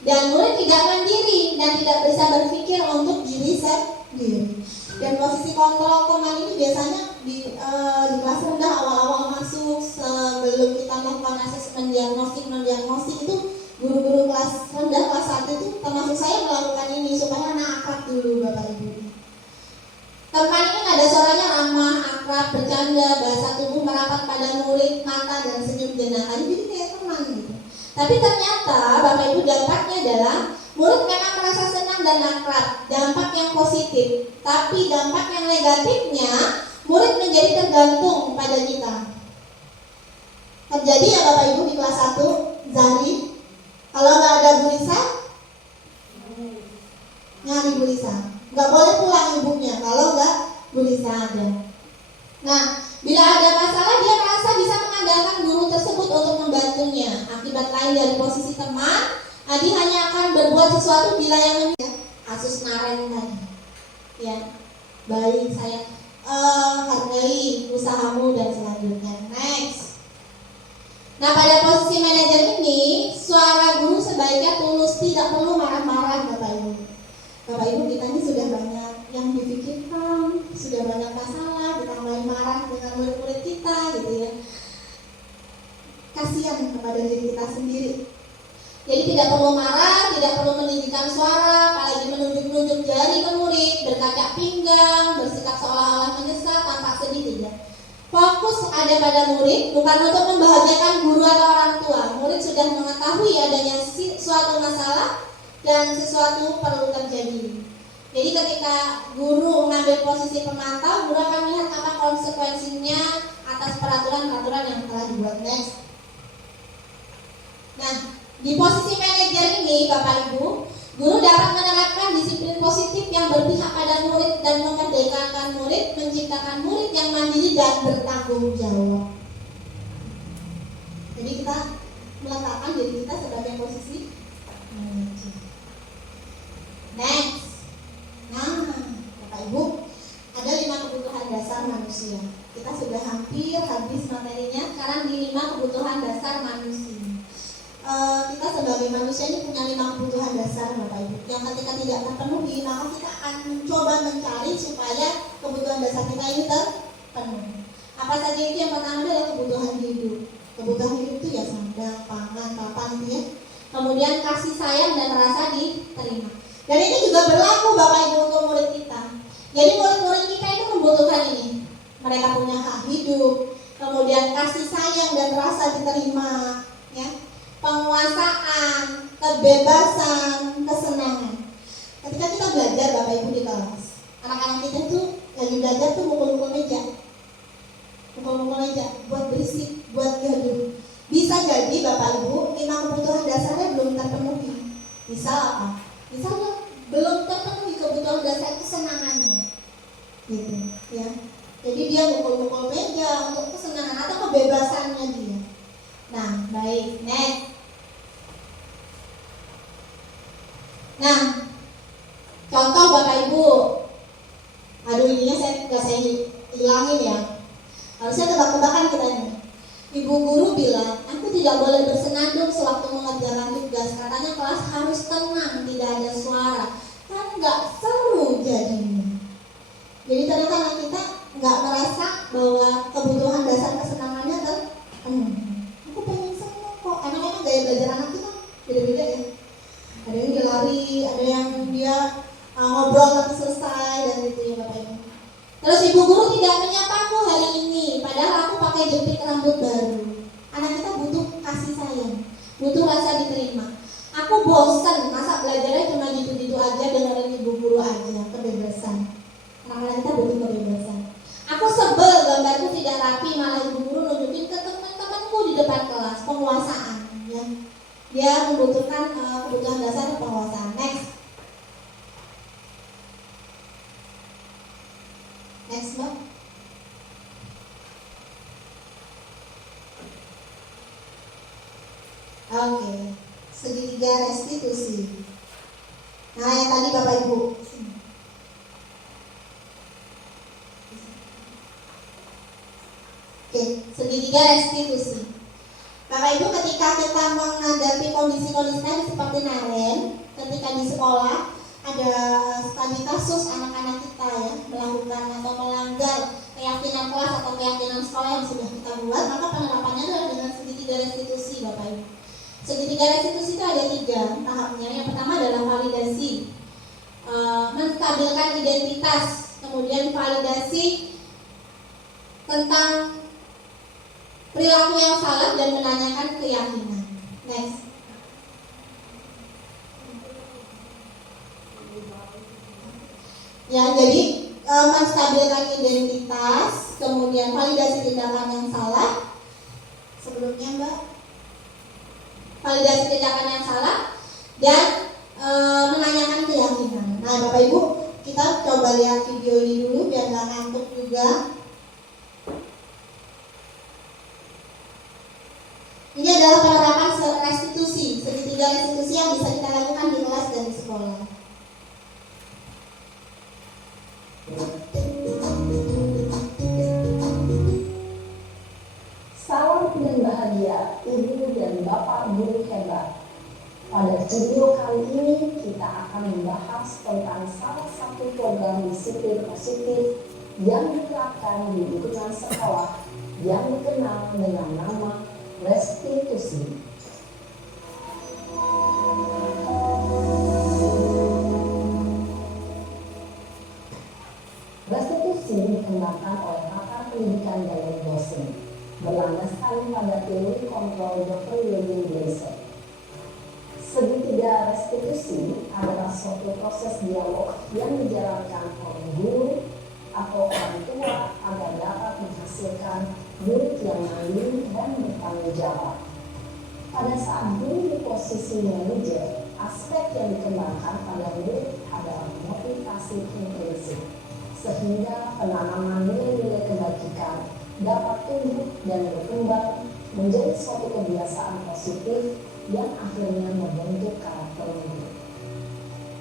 Dan murid tidak mandiri dan tidak bisa berpikir untuk diri sendiri. Dan posisi kontrol teman ini biasanya di kelas rendah awal-awal masuk sebelum kita melakukan asesmen diagnostik non diagnostik itu guru-guru kelas rendah kelas 1 itu termasuk saya melakukan ini supaya anak akrab dulu Bapak Ibu. Tempat ini ada suaranya ramah, akrab, bercanda, bahasa tubuh merapat pada murid, mata dan senyum jenaka. Jadi kayak teman gitu. Tapi ternyata Bapak Ibu dampaknya adalah murid memang merasa senang dan akrab, dampak yang positif. Tapi dampak yang negatifnya murid menjadi tergantung pada kita. Terjadi ya Bapak Ibu di kelas 1, Zahri, kalau nggak ada Bu Lisa, nyari Bu Lisa. Nggak boleh pulang ibunya kalau nggak Bu Lisa ada. Nah, bila ada masalah dia merasa bisa mengandalkan guru tersebut untuk membantunya. Akibat lain dari posisi teman, Adi hanya akan berbuat sesuatu bila yang Asus Naren tadi. Ya, baik saya hargai usahamu dan selanjutnya. Next. Nah, pada posisi manajer ini, suara guru sebaiknya tulus, tidak perlu marah-marah Bapak Ibu. Bapak Ibu kita ini sudah banyak yang dipikirkan, sudah banyak masalah, kita mulai marah dengan murid-murid kita gitu ya. Kasihan kepada diri kita sendiri. Jadi tidak perlu marah, tidak perlu meninggikan suara, apalagi menunjuk-nunjuk jari ke murid, berkaca pinggang, bersikap seolah-olah menyesal tanpa sedih tidak. Fokus ada pada murid, bukan untuk membahagiakan guru atau orang tua. Murid sudah mengetahui adanya suatu masalah dan sesuatu perlu terjadi. Jadi ketika guru mengambil posisi pemantau, guru akan melihat apa konsekuensinya atas peraturan-peraturan yang telah dibuat. Next. Nah, di posisi manajer ini Bapak Ibu, guru dapat menerapkan disiplin positif yang berpihak pada murid dan memerdekakan murid, menciptakan murid yang mandiri dan bertanggung jawab. Jadi kita meletakkan diri kita sebagai posisi manajer. Next. Nah, Bapak Ibu, ada 5 kebutuhan dasar manusia. Kita sudah hampir habis materinya. Sekarang di 5 kebutuhan dasar manusia. Kita sebagai manusia ini punya 5 kebutuhan dasar Bapak Ibu. Yang ketika tidak terpenuhi, maka kita akan coba mencari supaya kebutuhan dasar kita ini terpenuhi. Apa saja itu? Yang pertama adalah kebutuhan hidup. Kebutuhan hidup itu ya sandang, pangan, papan itu ya. Kemudian kasih sayang dan rasa diterima. Dan ini juga berlaku Bapak Ibu untuk murid kita. Jadi murid-murid kita itu membutuhkan ini. Mereka punya hak hidup, kemudian kasih sayang dan rasa diterima, ya, penguasaan, kebebasan, kesenangan. Ketika kita belajar Bapak Ibu di kelas, anak-anak kita tuh lagi belajar tuh mukul-mukul meja, buat berisik, buat gaduh. Bisa jadi Bapak Ibu 5 kebutuhan dasarnya belum terpenuhi. Misal apa? Misalnya belum terpenuhi kebutuhan dasar kesenangannya, gitu, ya. Jadi dia mukul-mukul meja untuk kesenangan atau kebebasannya dia. Nah, baik, next. Nah, contoh Bapak Ibu, aduh ininya saya hilangin ya. Harusnya tebak-tebakan kita nih. Ibu guru bilang, aku tidak boleh bersenandung sewaktu mengerjakan tugas. Katanya kelas harus tenang, tidak ada suara. Kan nggak seru jadinya. Jadi ternyata anak kita nggak merasa bahwa kebutuhan dasar kesenangannya terpenuhi. Aku pengen senang kok. Anak-anak gaya belajar anak itu kan beda-beda ya. Ada yang dia lari, ada yang dia ngobrol sampai selesai dan gitu ya Bapak Ibu. Terus ibu guru tidak menyapaku hari ini, padahal aku pakai jepit rambut baru. Anak kita butuh kasih sayang, butuh rasa diterima. Aku bosan, masa belajarnya cuma gitu-gitu aja dengerin ibu guru aja, kebebasan. Anak-anak kita butuh kebebasan. Aku sebel gambarku tidak rapi, malah ibu guru nunjukin ke teman-temanku di depan kelas, penguasaan. Ya. Dia membutuhkan kebutuhan dasar penguasaan. Next. Next, Mbak. Oke, segitiga restitusi. Nah, yang tadi Bapak Ibu. Oke, segitiga restitusi. Bapak Ibu, ketika kita menghadapi kondisi-kondisi tadi seperti Naren, ketika di sekolah ada studi kasus anak-anak kita ya melakukan atau melanggar keyakinan kelas atau keyakinan sekolah yang sudah kita buat, maka penerapannya adalah dengan segitiga restitusi, Bapak Ibu. Segitiga restitusi itu ada 3 tahapnya. Yang pertama adalah validasi, menstabilkan identitas, kemudian validasi tentang perilaku yang salah dan menanyakan keyakinan. Next. Ya, jadi menstabilkan identitas, kemudian validasi tindakan yang salah. Sebelumnya, Mbak, validasi tindakan yang salah dan menanyakan keyakinan. Nah, Bapak Ibu, kita coba lihat video ini dulu biar nggak ngantuk juga. Ini adalah penerapan restitusi, segitiga restitusi yang bisa kita lakukan di kelas dan di sekolah. Salam dan bahagia Ibu dan Bapak Guru hebat. Pada video kali ini kita akan membahas tentang salah satu program disiplin positif yang diterapkan di lingkungan sekolah yang dikenal dengan nama restitusi. Restitusi dikembangkan oleh pakar pendidikan dan dosen, berlandaskan pada teori kontrol Dr. William Glasser. Segitiga restitusi adalah suatu proses dialog yang dijalankan oleh guru atau orang tua agar dapat menghasilkan murid yang mandiri dan bertanggung jawab. Pada saat guru di posisi manajer, aspek yang dikembangkan pada murid adalah motivasi intrinsik, sehingga penanaman nilai-nilai kebajikan dapat tumbuh dan berkembang menjadi suatu kebiasaan positif yang akhirnya membentuk karakter murid.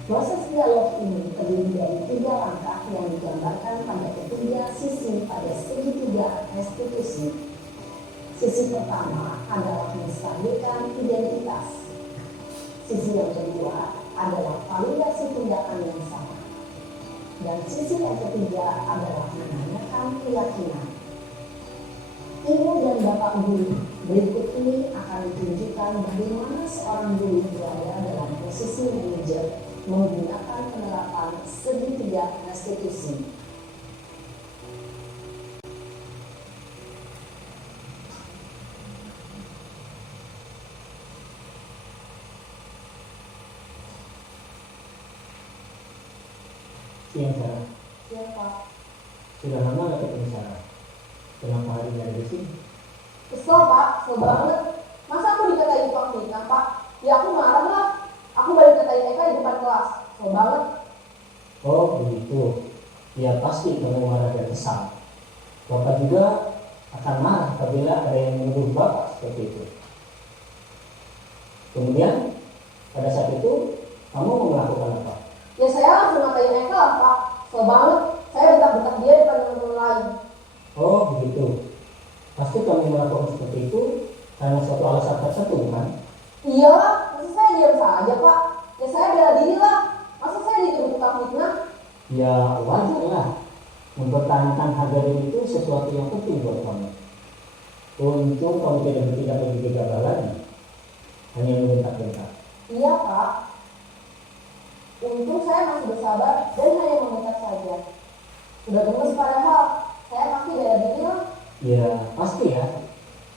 Proses dialog ini terdiri dari 3 langkah yang digambarkan pada ketiga sisi pada segitiga restitusi. Sisi pertama adalah menstabilkan identitas. Sisi yang kedua adalah validasi tindakan yang salah. Dan sisi yang ketiga adalah menanyakan keyakinan. Ibu dan Bapak Guru, berikut ini akan ditunjukkan bagaimana seorang guru berada dalam posisi manajer menggunakan penerapan segitiga restitusi. Siang Sarah, Ya Pak, sudah lama gak ketemu Sarah? Kenapa hari ini ada di sini? kesel Pak, kesel banget. Masa aku dikatain tukang fitnah Pak? Ya aku marah lah. Aku balik katain Eka di depan kelas. Kesel banget. Oh begitu. Ya pasti kamu marah dan kesal. Bapak juga akan marah apabila ada yang menuduh Bapak seperti itu. Kemudian pada saat itu kamu mau melakukan apa? Ya saya langsung ngatain Eka lah Pak. Kesel banget. Saya bentak-bentak dia depan teman-teman lain. Oh begitu. Pasti kamu melakukan seperti itu karena suatu alasan tertentu kan? Iyalah, masa saya diam saja Pak? Ya saya bela diri lah. Masa saya dituduh tukang fitnah? Ya wajar lah. Mempertahankan harga diri itu sesuatu yang penting buat kamu. Untung kamu tidak bertindak lebih gegabah lagi. Hanya membentak-bentak. Iya Pak. Untung saya masih bersabar dan hanya membentak saja. Sudah gemes padahal. Saya pasti bela diri lah. Ya pasti ya.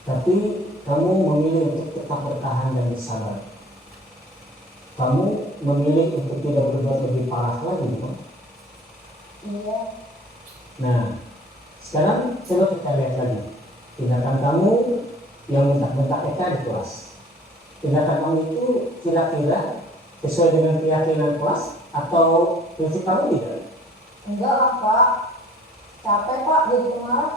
Tapi kamu memilih untuk tetap bertahan dan bersabar. Kamu memilih untuk tidak berbuat lebih parah lagi, bukan? Iya. Nah, sekarang coba kita lihat lagi tindakan kamu yang bentak-bentak Eka di kelas. Tindakan kamu itu kira-kira sesuai dengan keyakinan kelas atau prinsip kamu tidak? Enggak lah Pak. Capek Pak jadi pemarah.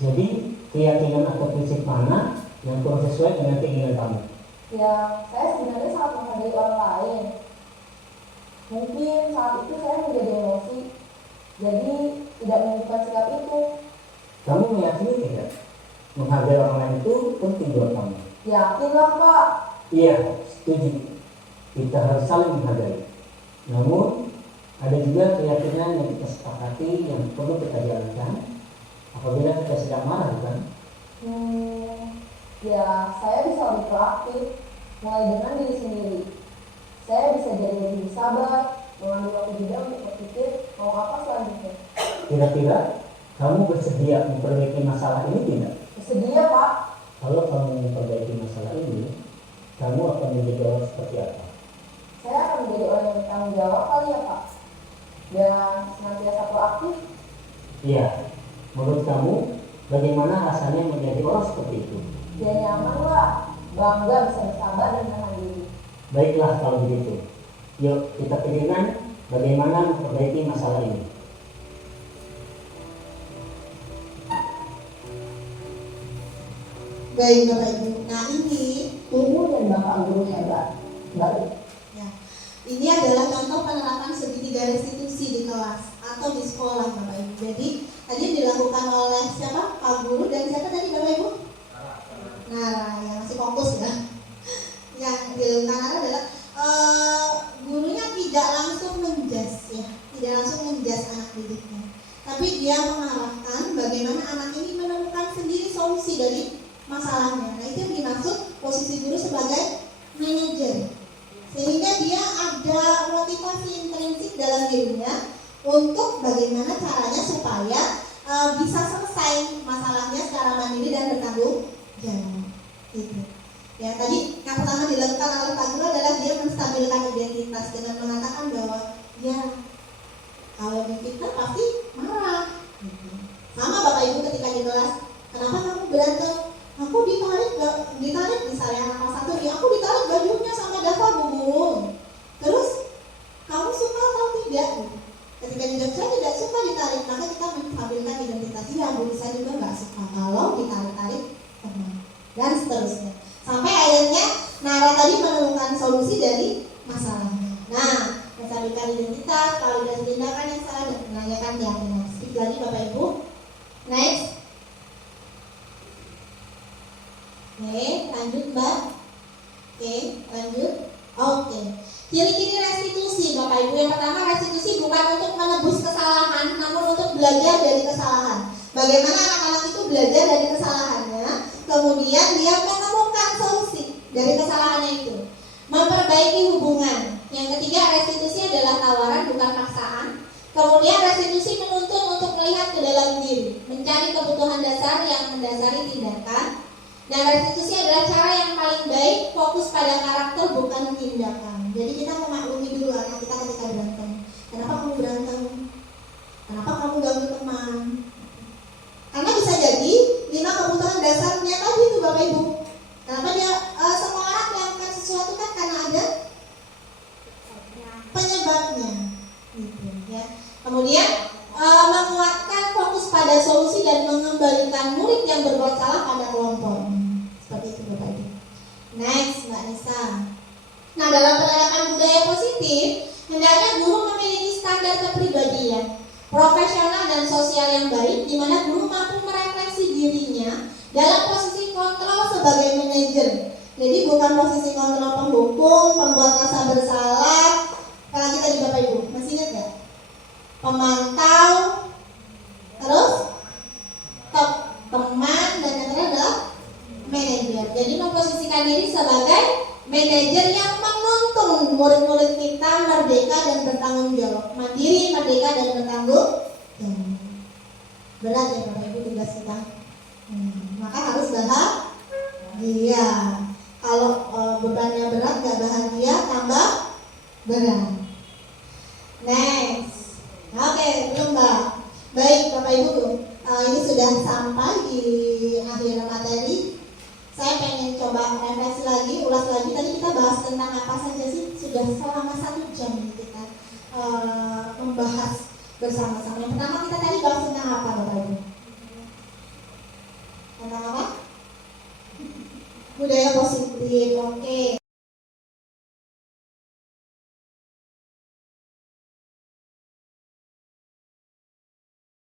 Jadi keyakinan atau prinsip mana yang kurang sesuai dengan keinginan kamu? Ya, saya sebenarnya sangat menghargai orang lain. Mungkin saat itu saya menjadi emosi, jadi tidak menunjukkan sikap itu. Kamu meyakini tidak? Menghargai orang lain itu penting buat kamu. Yakin lah Pak. Iya, setuju. Kita harus saling menghargai. Namun, ada juga keyakinan yang kita sepakati yang perlu kita jalankan apabila kita sedang marah, bukan? Ya, saya bisa lebih proaktif, mulai dengan diri sendiri. Saya bisa jadi lebih sabar, mengambil waktu juga untuk berpikir mau apa selanjutnya. Kira-kira kamu bersedia memperbaiki masalah ini tidak? Bersedia, Pak. Kalau kamu memperbaiki masalah ini, kamu akan menjadi orang seperti apa? Saya akan menjadi orang yang bertanggung jawab kali ya, Pak. Dan senantiasa proaktif. Iya, menurut kamu bagaimana rasanya menjadi orang seperti itu? Ya nyaman lah, bangga bisa bersabar dan menahan diri. Baiklah kalau begitu. Yuk kita pikirkan bagaimana memperbaiki masalah ini. Baik Bapak Ibu. Nah ini Ibu dan Bapak guru hebat. Baik. ya, ini adalah contoh penerapan segitiga restitusi di kelas atau di sekolah Bapak Ibu. Jadi tadi dilakukan oleh siapa? Pak Guru dan siapa tadi Bapak Ibu? Nah, yang masih fokus ya. Yang dilakukan adalah gurunya tidak langsung menjas ya, tidak langsung menjas anak didiknya, tapi dia mengarahkan bagaimana anak ini menemukan sendiri solusi dari masalahnya. Nah itu yang dimaksud posisi guru sebagai manajer, sehingga dia ada motivasi intrinsik dalam dirinya untuk bagaimana caranya supaya bisa selesai masalahnya secara mandiri dan bertanggung jawab. Gitu. Ya tadi yang pertama dilakukan oleh Pak Guru adalah dia menstabilkan identitas dengan mengatakan bahwa ya kalau difitnah pasti marah. Gitu. Sama Bapak Ibu ketika di kelas, kenapa kamu berantem? Aku ditarik misalnya anak kelas 1 nih, aku ditarik bajunya sama Dava Bu. Terus kamu suka atau tidak? Ketika dijawab saya tidak suka ditarik, maka kita menstabilkan identitas. Ya Bu, saya juga nggak suka kalau ditarik-tarik teman dan seterusnya. Sampai akhirnya Nara tadi menemukan solusi dari masalahnya. Nah, menstabilkan identitas, validasi tindakan yang salah dan menanyakan keyakinan. Skip lagi Bapak Ibu. Next. Oke, lanjut Mbak. Oke, lanjut. Oke. Ciri-ciri restitusi Bapak Ibu. Yang pertama, restitusi bukan untuk menebus kesalahan, namun untuk belajar dari kesalahan. Bagaimana anak-anak itu belajar dari kesalahannya, kemudian dia menemukan solusi dari kesalahannya itu. Memperbaiki hubungan. Yang ketiga, restitusi adalah tawaran bukan paksaan. Kemudian restitusi menuntun untuk melihat ke dalam diri, mencari kebutuhan dasar yang mendasari tindakan. Dan restitusi adalah cara yang paling baik, fokus pada karakter bukan tindakan. Jadi kita memaklumi dulu anak kita ketika berantem. Kenapa kamu berantem? Kenapa kamu ganggu teman? Karena bisa jadi 5 kebutuhan dasarnya tadi itu Bapak Ibu. Kenapa dia semua orang melakukan sesuatu kan karena ada penyebabnya, gitu ya. Kemudian menguatkan fokus pada solusi dan mengembalikan murid yang berbuat salah pada kelompok. Seperti itu Bapak Ibu. Next Mbak Nisa. Nah dalam penerapan budaya positif, hendaknya guru memiliki standar kepribadian profesional dan sosial yang baik, di mana guru mampu merefleksi dirinya dalam posisi kontrol sebagai manajer. Jadi bukan posisi kontrol penghukum, pembuat rasa bersalah. Apalagi tadi Bapak Ibu, masih ingat gak? Pemantau, terus teman, dan yang terakhir adalah manajer. Jadi memposisikan diri sebagai manajer yang menuntun murid-murid kita merdeka dan bertanggung jawab, mandiri, merdeka dan bertanggung jawab. Berat ya Bapak Ibu tugas kita. Maka harus bahagia. Kalau bebannya berat, gak bahagia, tambah berat. Next. Oke, belum Mbak. Baik Bapak Ibu, ini sudah sampai di akhir materi. Saya pengen coba refleksi lagi, ulas lagi. Tadi kita bahas tentang apa saja sih? Sudah selama 1 jam kita membahas bersama-sama. Yang pertama kita tadi bahas tentang apa Bapak Ibu? Tentang apa? Budaya positif. Oke,